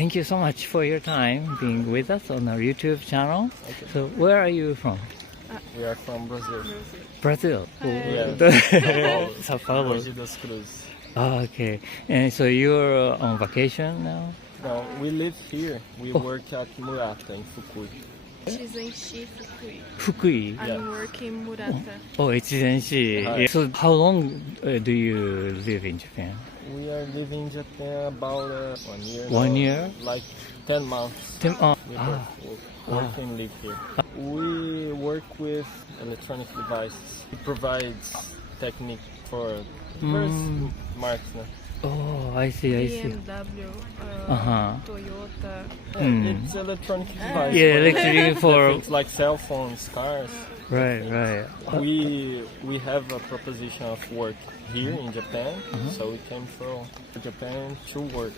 thank you so much for your time being with us on our YouTube channel. Okay. So where are you from? We are from Brazil. Brazil. Sao Paulo. Okay. And so you're on vacation now? No, we live here. We work at Murata in Fukui. Chizenshi Fukui. Fukui. I'm working Murata. Oh, Chizenshi. Hi. So how long do you live in Japan? We are living in Japan about 1 year. 1 year? Like 10 months. We work and live here. We work with electronic devices. It provides technique for various marks. No? Oh, I see. BMW, Toyota. It's electronic device. Yeah, electric for... It's like cell phones, cars. Right. We have a proposition of work here in Japan, so we came from Japan to work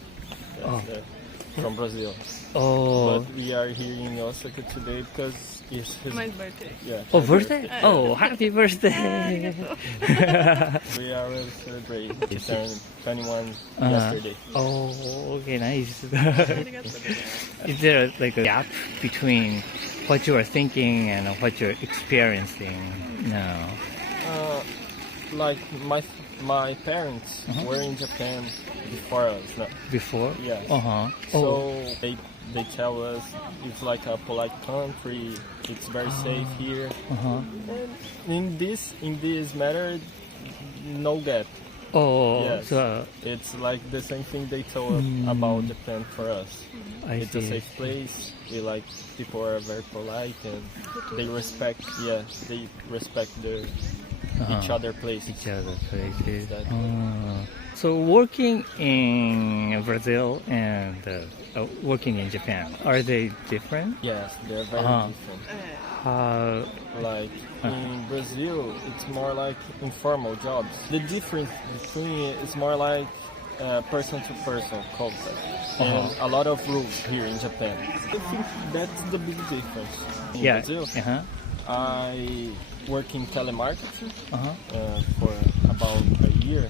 from Brazil. Oh. But we are here in Osaka today because it's his My birthday. Yeah. Oh, birthday? Oh, happy birthday! We already celebrated. He turned 21 yesterday. Oh, okay, nice. Is there like a gap between what you are thinking and what you're experiencing now? Like my parents were in Japan before us. No? Before? Yes. So they tell us it's like a polite country. It's very safe here. And in this matter, no gap. Oh, yes. so It's like the same thing they told us about Japan for us. It's a safe place. We like people are very polite and they respect. Yeah, they respect their each other places. each other places. Exactly. So working in Brazil and working in Japan, are they different? Yes, they're very different. Like in Brazil, it's more like informal jobs. The difference between it's more like person-to-person contact and a lot of rules here in Japan. I think that's the big difference. In Brazil, I work in telemarketing for about a year.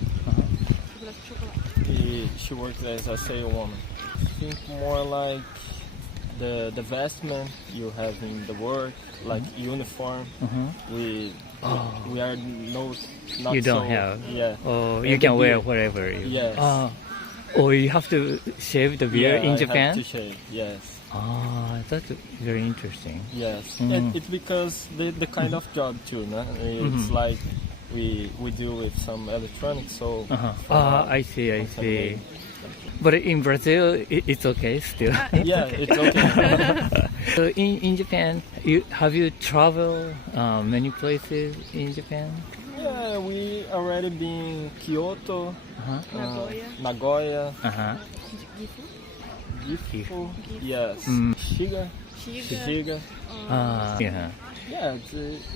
She works as a saleswoman. I think more like the vestment you have in the work, like uniform. We are not You don't so, have. Yeah. Oh, you can wear whatever. Yes. Oh, you have to shave the beard in Japan? I have to shave. Yes. That's very interesting. Yes. And it's because the kind of job too. No? It's like we deal with some electronics. So. I see. But in Brazil, it's okay still. It's okay. So in Japan, have you traveled many places in Japan? Yeah, we already been Kyoto, Nagoya, Gifu, yes, Shiga. Yeah,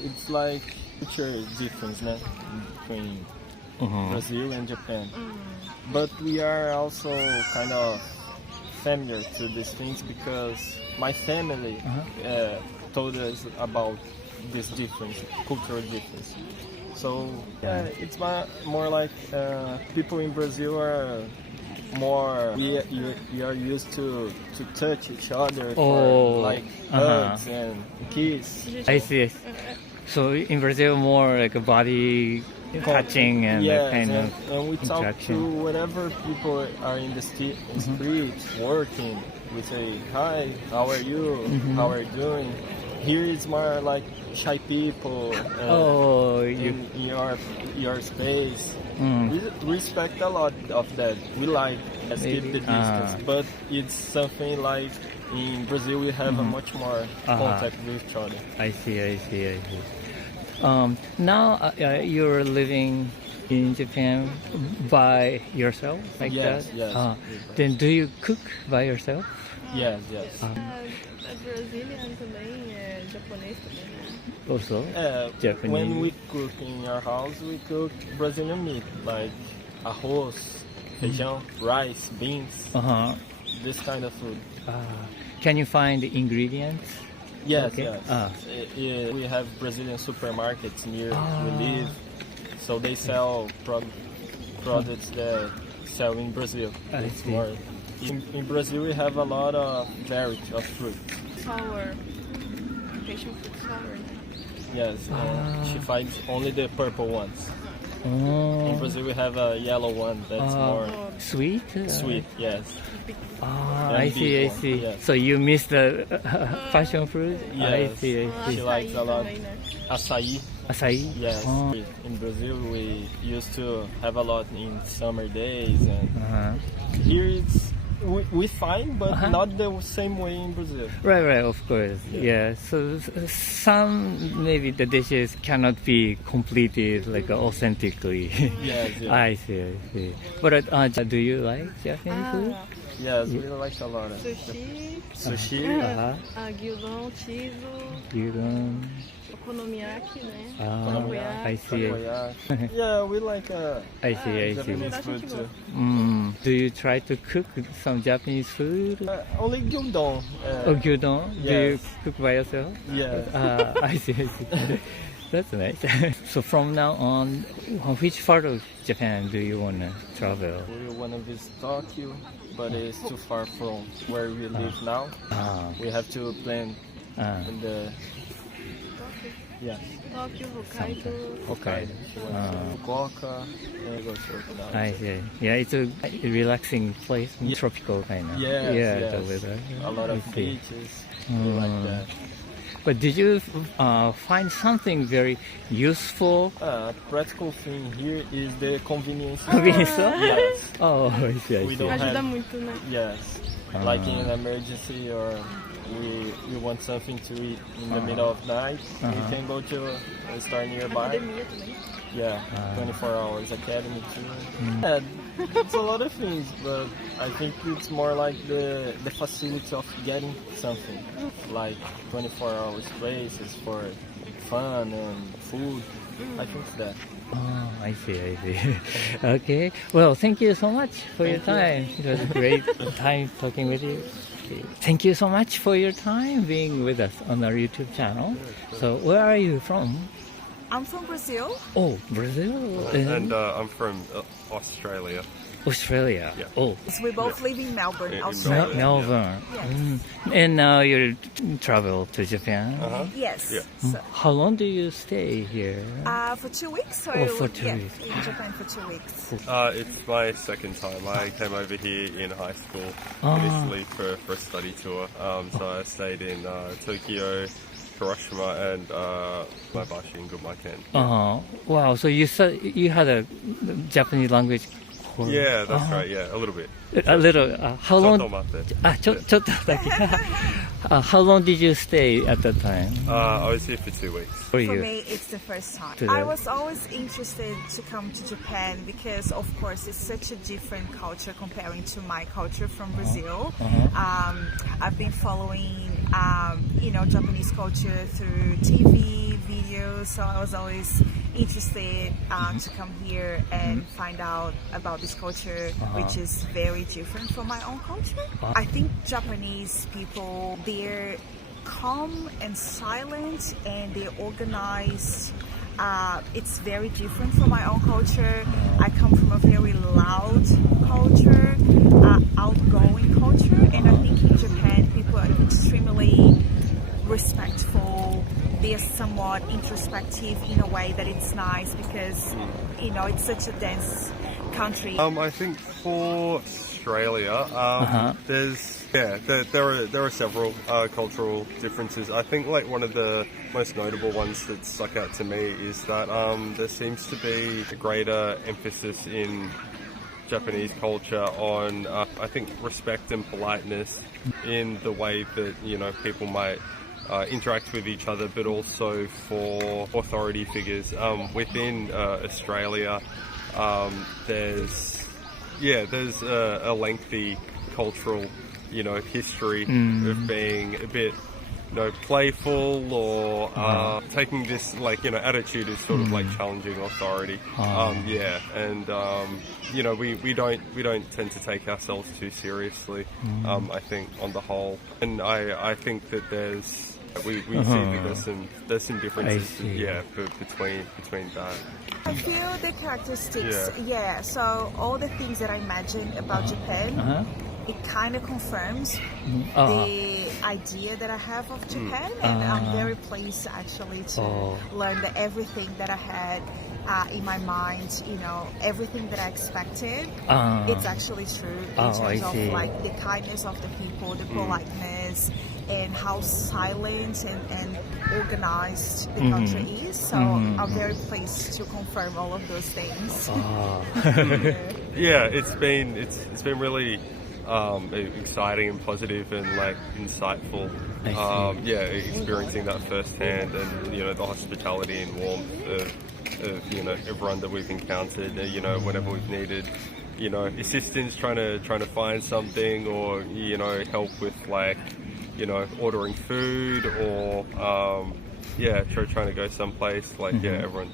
it's like culture difference between Brazil and Japan. But we are also kind of familiar to these things because my family told us about this difference, cultural difference. So it's more like people in Brazil are more. We are used to touch each other for like hugs and kiss. I see. So in Brazil, more like a body touching and that kind of and we talk interaction. to whatever people are in the street working. We say, hi, how are you? How are you doing? Here it's more like shy people in your space. We respect a lot of that. We like keep the distance, but it's something like in Brazil we have a much more contact with each other. I see. Now you're living in Japan by yourself, like that? Yes. Then do you cook by yourself? Yes. Brazilian também, japonês também, né? Also, Japanese. When we cook in our house, we cook Brazilian meat like arroz, feijão, rice, beans, this kind of food. Can you find the ingredients? Yes. We have Brazilian supermarkets near we live, so they sell products that sell in Brazil. It's more In Brazil, we have a lot of variety of fruit. Sour. Passion fruit sour. Yes, she finds only the purple ones. Oh. In Brazil, we have a yellow one that's more Sweet? sweet. Yes. I And see, I big one, see. yes. So you miss the passion fruit? I Yes. see, I She see. likes a lot. Também, né? Acai. Acai? Yes. Oh. In Brazil, we used to have a lot in summer days, and Uh-huh. here we find, but not the same way in Brazil. Right, of course. Yeah. So some maybe the dishes cannot be completed like authentically. Yes. I see. But do you like Japanese food? Yes, we like a lot of Sushi, sushi. gyudon, chizo, Gyudon. okonomiyaki, né? I see. Takoyaki. Yeah, we like I see. Japanese food too. Do you try to cook some Japanese food? Only gyudon. Gyudon? Do you Yes. cook by yourself? Yeah. I see. That's nice. So from now on, which part of Japan do you want to travel? We want to visit Tokyo, but it's too far from where we live now. We have to plan in the Tóquio, Hokkaido. Hokkaido. Fukuoka, and go to Okinawa. I see. Yeah, it's a relaxing place, tropical kind of. Yes. the weather. A lot I of see. beaches. We like that. But did you find something very useful? Practical thing here is the convenience. Convenience store? Yes. Oh, I see. We don't Ajuda have. muito, né? Yes. Like in an emergency, or we want something to eat in the middle of night, we can go to a store nearby. Academia também. Yeah, 24 hours academy too. Yeah, it's a lot of things, but I think it's more like the facility of getting something, like 24 hours places for fun and food. I think it's that. Oh, I see. Okay. Well, thank you so much for your time. It was a great time talking with you. Okay. Thank you so much for your time being with us on our YouTube channel. So, where are you from? I'm from Brazil. Oh, Brazil. And I'm from Australia. Australia. Yeah. Oh, So we both live in Melbourne, In Australia. Melbourne. Yes. And now you travel to Japan. Yes. Yeah. So, How long do you stay here? for 2 weeks. So For 2 weeks. in Japan for 2 weeks. It's my second time. I came over here in high school initially for a study tour. So I stayed in Tokyo, Hiroshima, and Maebashi and Gunma-ken. Wow. So you had a Japanese language course? Yeah, that's right. Yeah, a little bit. A little. How long? ちょっと待って。ちょっとだけ. How long did you stay at that time? I was here for 2 weeks. For For you? me, it's the first time. Today. I was always interested to come to Japan because, of course, it's such a different culture comparing to my culture from Brazil. I've been following, Japanese culture through TV, videos, so I was always interested to come here and find out about this culture, which is very different from my own culture. I think Japanese people, they're calm and silent, and they're organized. It's very different from my own culture. I come from a very loud culture, outgoing culture, and I think in Japan people are extremely respectful. They're somewhat introspective in a way that it's nice because, it's such a dense country. I think for Australia, there are several cultural differences. I think like one of the most notable ones that stuck out to me is that there seems to be a greater emphasis in Japanese culture on I think respect and politeness in the way that people might interact with each other, but also for authority figures within Australia. There's a lengthy cultural history of being a bit playful or taking this attitude as sort of like challenging authority. We don't tend to take ourselves too seriously. I think on the whole, and I think that we see that there's some differences between that. I feel the characteristics, so all the things that I imagine about Japan, it kind of confirms the idea that I have of Japan, and I'm very pleased actually to learn that everything that I had in my mind, you know, everything that I expected, it's actually true in terms of like the kindness of the people, the politeness, and how silent and organized the country is. So I'm very pleased to confirm all of those things. Yeah, it's been really exciting and positive and like insightful. Yeah, experiencing that firsthand, and you know, the hospitality and warmth of you know, everyone that we've encountered. You know, whenever we've needed, you know, assistance trying to find something, or you know, help with like, you know, ordering food, or trying to go someplace. Like everyone's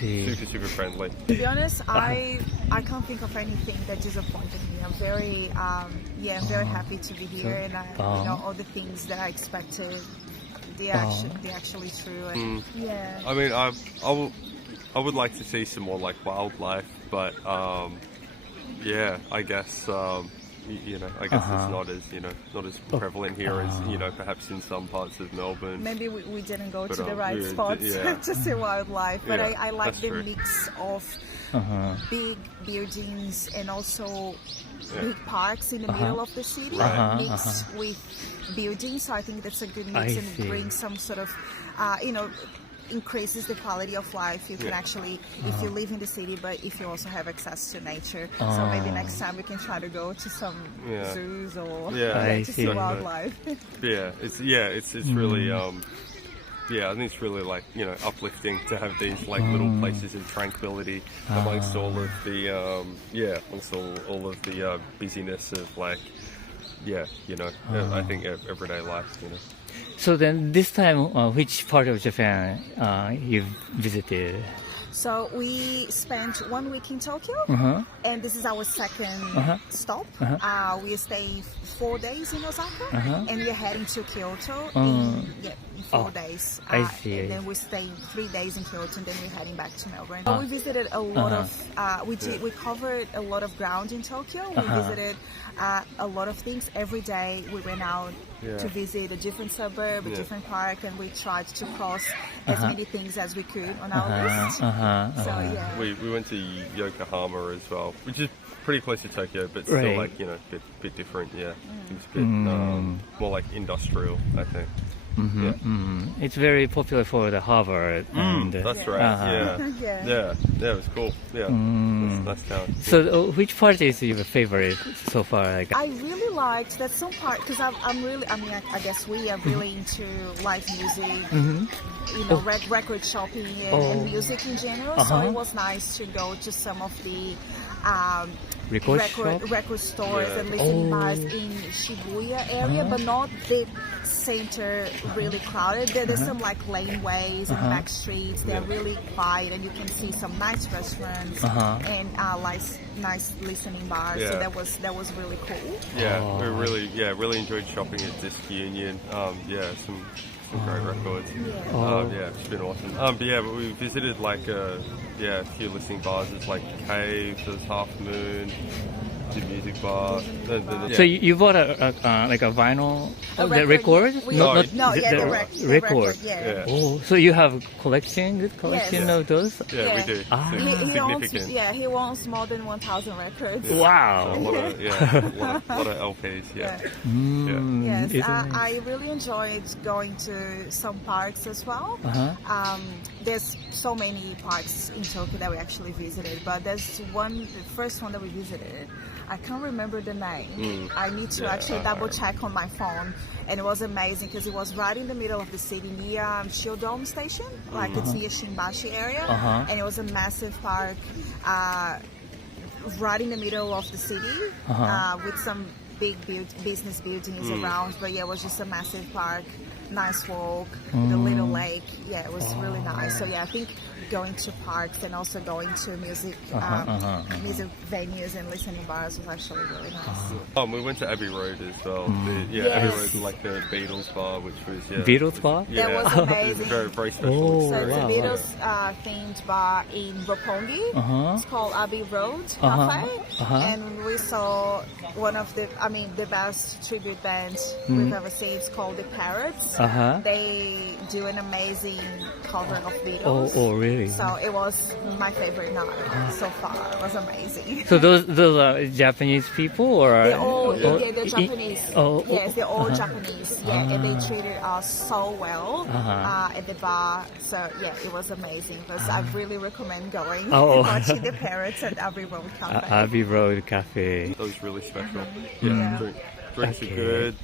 been super friendly. To be honest, I can't think of anything that disappointed me. I'm very I'm very happy to be here, and you know, all the things that I expected, they're actually true. And, yeah. I mean, I would like to see some more like wildlife, but yeah, I guess. You know, I guess it's not as prevalent here as, you know, perhaps in some parts of Melbourne. Maybe we didn't go to the right spots to see wildlife, but I like the mix of big buildings and also big parks in the middle of the city mixed with buildings. So I think that's a good mix and brings some sort of, you know, increases the quality of life. You can actually, if you live in the city, but if you also have access to nature. So maybe next time we can try to go to some zoos or to see wildlife. It's really I think it's really like, you know, uplifting to have these like little places of tranquility amongst all of the all of the busyness of like you know, I think everyday life, you know. So then this time, which part of Japan you've visited? So we spent 1 week in Tokyo, and this is our second stop. We stayed 4 days in Osaka, and we're heading to Kyoto in 4 days. I see. And then we stayed 3 days in Kyoto, and then we're heading back to Melbourne. We visited a lot of, we covered a lot of ground in Tokyo. We visited a lot of things. Every day we went out to visit a different suburb, a different park, and we tried to cross as many things as we could on our list. So yeah. We went to Yokohama as well, which is pretty close to Tokyo, but still like, you know, bit different. Yeah, it's a bit more like industrial, I think. It's very popular for the harbor. And, that's right. Yeah, it was cool. Yeah, nice town. So, which part is your favorite so far? Like, I really liked that some part, because I'm really, I mean, I guess we are really into live music, you know, record shopping and music in general. So it was nice to go to some of the record stores and listening bars in Shibuya area, but not the center really crowded. There's some like laneways and back streets. They're really quiet, and you can see some nice restaurants and nice listening bars. So that was really cool. Yeah, we really enjoyed shopping at Disc Union. Some great records. It's been awesome. But we visited like a few listening bars. It's like Cave, there's Half Moon, the music bar. So you bought a vinyl record? The record. Yeah. Oh, so you have good collection of those? Yeah, we do. Significant. He owns more than 1,000 records. Wow. So a lot of LPs. Yes, I really enjoyed going to some parks as well. There's so many parks in Tokyo that we actually visited, but there's the first one that we visited, I can't remember the name. I need to actually double check on my phone. And it was amazing because it was right in the middle of the city near Shiodome Station, like it's near Shinbashi area. And it was a massive park right in the middle of the city with some big business buildings around. But it was just a massive park. Nice walk, the little lake. Yeah, it was really nice. So I think going to parks and also going to music music venues and listening bars was actually really nice. We went to Abbey Road as well. Yes. Abbey Road was like the Beatles bar, which was Beatles bar? Yeah, That was it was amazing. very, very special. So it's a wow. Beatles themed bar in Roppongi. It's called Abbey Road Cafe, and we saw one of the best tribute bands we've ever seen. It's called the Parrots. They do an amazing cover of Beatles. Oh, really? So it was my favorite night so far. It was amazing. So those are Japanese people, or They're all they're Japanese. Oh, Yes, they're all Japanese. Yeah, and they treated us so well at the bar. So yeah, it was amazing. I really recommend going and watching the Parrots at Abbey Road Cafe. Abbey Road Cafe. That was really special. Yeah. Drinks Okay. are good.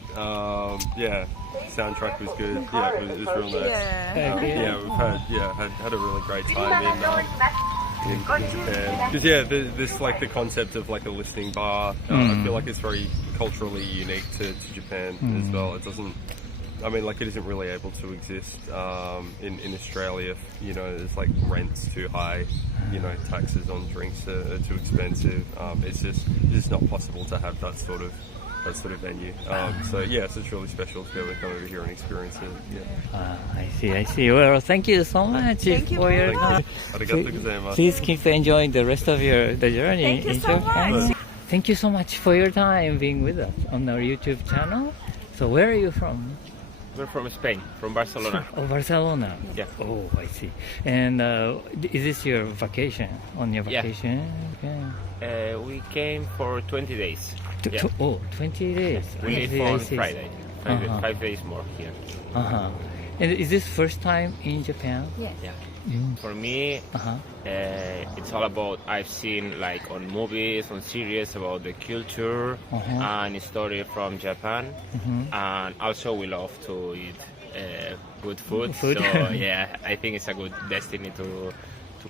Soundtrack was good. Yeah, it was real nice. Yeah. Yeah, we've had a really great time in Japan. Because this like the concept of like a listening bar. I feel like it's very culturally unique to Japan as well. It doesn't. I mean, like it isn't really able to exist in Australia. You know, it's like rent's too high. You know, taxes on drinks are too expensive. It's just not possible to have that sort of venue. So yes, it's really special to be able to come over here and experience it. Yeah. I see. Well, thank you so much Thank you for your very time. Arigatou gozaimasu. Please keep enjoying the rest of the journey. Thank you in so Japan. much. Thank you so much for your time being with us on our YouTube channel. So where are you from? We're from Spain, from Barcelona. Oh, Barcelona. Yeah. Oh, I see. And is this your vacation? On your Yeah. vacation? Yeah. We came for 20 days. Yeah. 20 days. We I leave see, I on see. Friday. 5 days more here. And is this first time in Japan? Yes. Yeah. For me, it's all about I've seen like on movies, on series about the culture and story from Japan, and also we love to eat good food. Food. So yeah, I think it's a good destiny to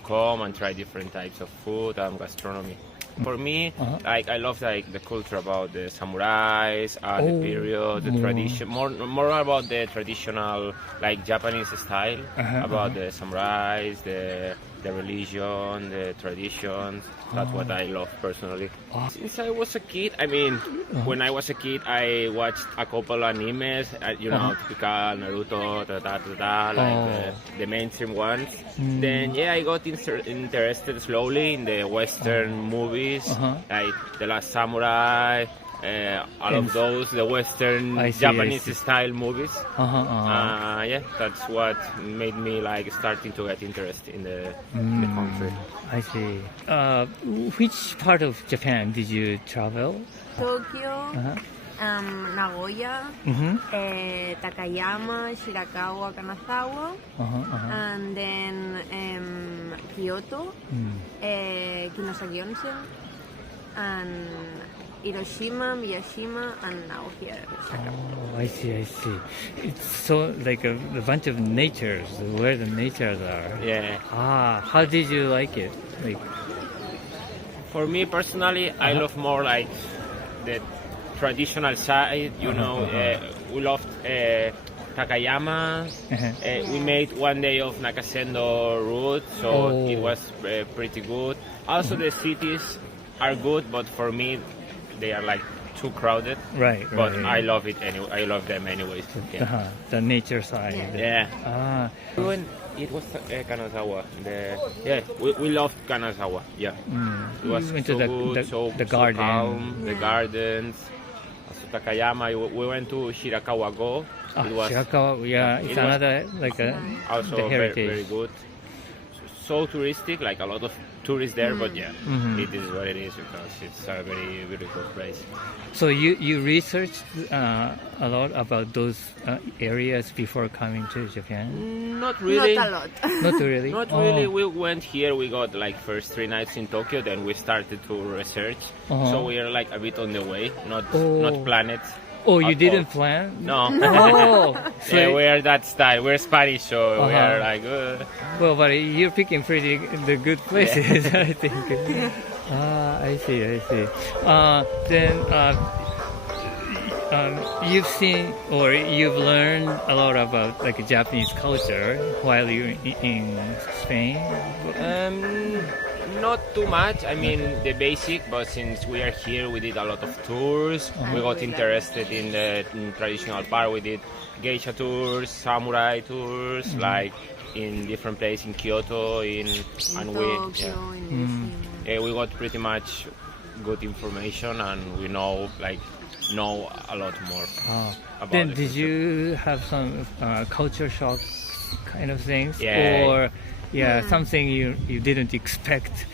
come and try different types of food and gastronomy. For me, like I love like the culture about the samurais, the period, the tradition, more about the traditional like Japanese style, about the samurais, the religion, the traditions. That's what I love personally. Since I was a kid, I mean, when I was a kid, I watched a couple animes, typical Naruto, like the mainstream ones. Then I got interested slowly in the Western movies, like The Last Samurai, all of those, the Western Japanese style movies. That's what made me like starting to get interested in the country. I see. Which part of Japan did you travel? Tokyo, Nagoya, Takayama, Shirakawa, Kanazawa, and then Kyoto, Kinosaki Onsen, and Hiroshima, Miyashima, and now here. Oh, I see. It's so like a bunch of natures, where the natures are. Yeah. How did you like it? Like, for me personally, I love more like the traditional side. We loved Takayama. We made one day of Nakasendo route, so it was pretty good. Also, the cities are good, but for me, they are like too crowded. Right. But I love it anyway. I love them anyways. Yeah. The nature side. Yeah. When it was Kanazawa. We loved Kanazawa. Yeah. It was We went so to good, the garden. so calm, the gardens. Also Takayama. We went to Shirakawa-go. It was Shirakawa, it's another like also the very, heritage. very good. So touristic, like a lot of tourists there, but it is what it is because it's a very, very good place. So you researched a lot about those areas before coming to Japan? Not really. Not a lot. Not really. Not really. We went here. We got like first 3 nights in Tokyo. Then we started to research. So we are like a bit on the way. Not planned. Oh, you at didn't all. plan? No. Oh, so Yeah, we are that style. We're Spanish, so we are like. well, but you're picking the good places, I think. I see. Then you've seen or you've learned a lot about like Japanese culture while you're in Spain. Not too much. I mean, the basic, but since we are here, we did a lot of tours. We got interested in the traditional part. We did geisha tours, samurai tours, like in different places in Kyoto, and Tokyo, we got pretty much good information, and we know a lot more about Then the did culture. you have some culture shock kind of things, Yeah. or something you didn't expect,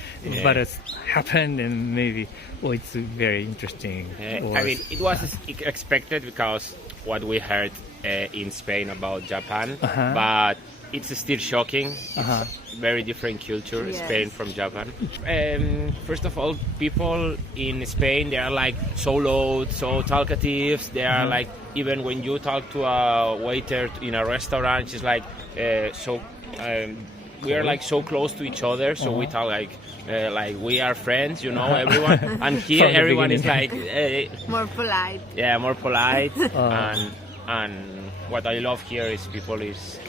but it's happened, and maybe it's very interesting. Or, I mean, it was expected because what we heard in Spain about Japan, but it's still shocking. It's very different culture, Yes. Spain from Japan. First of all, people in Spain, they are like so loud, so talkative. They are like, even when you talk to a waiter in a restaurant, it's like so. We are like so close to each other, so we talk like we are friends, you know, everyone. And here, From the everyone is like, more polite. yeah, more polite. And what I love here is people is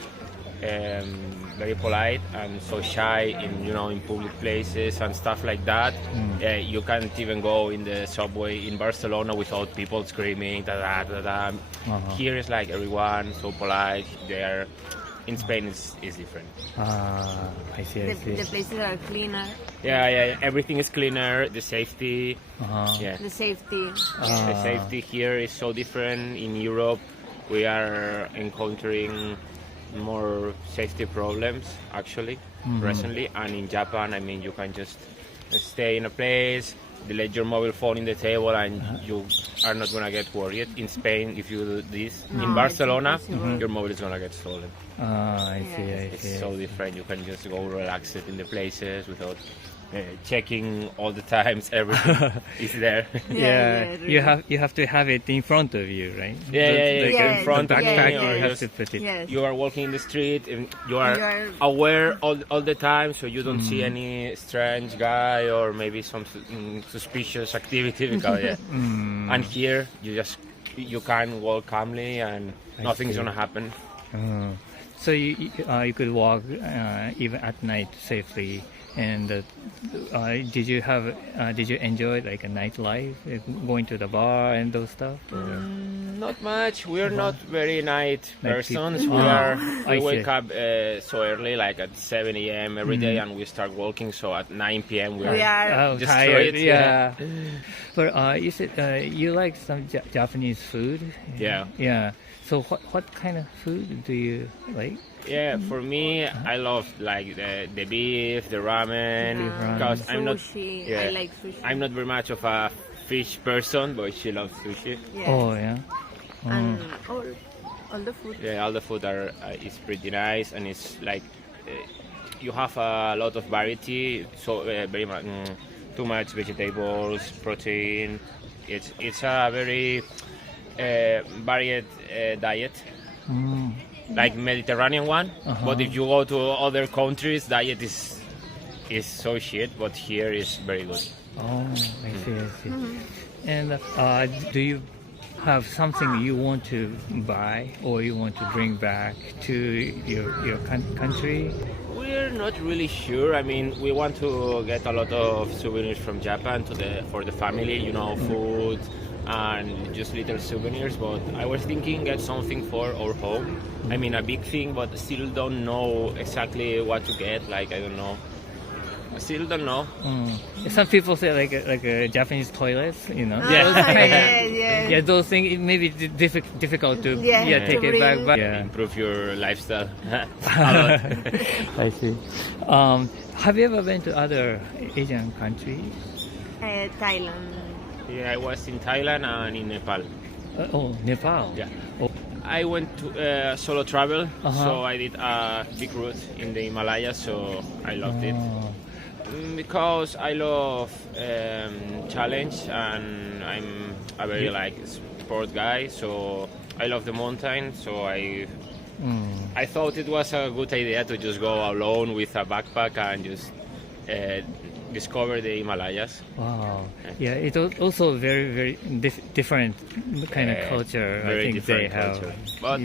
very polite and so shy in public places and stuff like that. You can't even go in the subway in Barcelona without people screaming da da da da. Here is like everyone so polite. In Spain is different. I see. The places are cleaner. Yeah. Everything is cleaner. The safety. Yeah. The safety. The safety here is so different. In Europe, we are encountering more safety problems actually recently, and in Japan, I mean, you can just stay in a place, let your mobile phone in the table, and you are not gonna get worried. In Spain, if you do this, in Barcelona, your mobile is gonna get stolen. I see. It's so different. You can just go relax it in the places without checking all the times. Everything is there. You have to have it in front of you, right? In front of backpack, me, or you have just to put it. Yes. you are walking in the street and you are aware all the time, so you don't see any strange guy or maybe some suspicious activity because and here you can walk calmly and nothing's gonna happen. So you could walk even at night safely. And did you enjoy like a nightlife, going to the bar and those stuff? Or? Not much. We are not very night persons. I We wake see. up so early, like at 7 a.m. every day, and we start walking. So at 9 p.m. we are tired. destroyed. Yeah. But you said you like some Japanese food. Yeah. So what kind of food do you like? Yeah, for me, I love like the beef, the ramen, because I'm not. Sushi. Yeah, I like sushi. I'm not very much of a fish person, but she loves sushi. Yes. Oh yeah. And all the food. Yeah, all the food is pretty nice, and it's like you have a lot of variety. So very much too much vegetables, protein. It's a very varied diet. Like Mediterranean one, but if you go to other countries, diet is so shit. But here is very good. Oh, I see. And do you have something you want to buy or you want to bring back to your country? We're not really sure. I mean, we want to get a lot of souvenirs from Japan for the family. Food and just little souvenirs. But I was thinking get something for our home. I mean, a big thing, but still don't know exactly what to get. Like, I don't know. I still don't know. Some people say like a Japanese toilets, Yeah. Those things it may be difficult to take to it back, bring. but Improve your lifestyle. I see. Have you ever been to other Asian countries? Thailand. Yeah, I was in Thailand and in Nepal. Nepal. Yeah. Oh. I went to solo travel, so I did a big route in the Himalayas, so I loved it. Because I love challenge, and I'm a very sport guy, so I love the mountain. So I thought it was a good idea to just go alone with a backpack and just discover the Himalayas. Wow. Yeah, it's also very, very different kind of culture. Very I think different they have. culture. But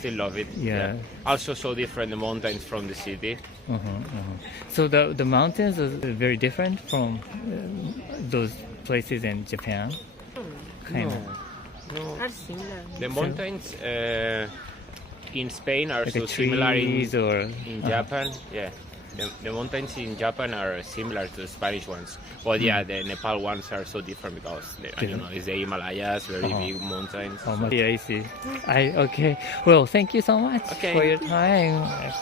still love it. Yeah. Also so different the mountains from the city. So the mountains are very different from those places in Japan. Kind of. No. Are similar. The mountains in Spain are Like so the similar trees or in Japan. Yeah. The mountains in Japan are similar to the Spanish ones. But yeah, the Nepal ones are so different because it's the Himalayas, very big mountains. Oh, I see. Okay. Well, thank you so much Okay. for your time.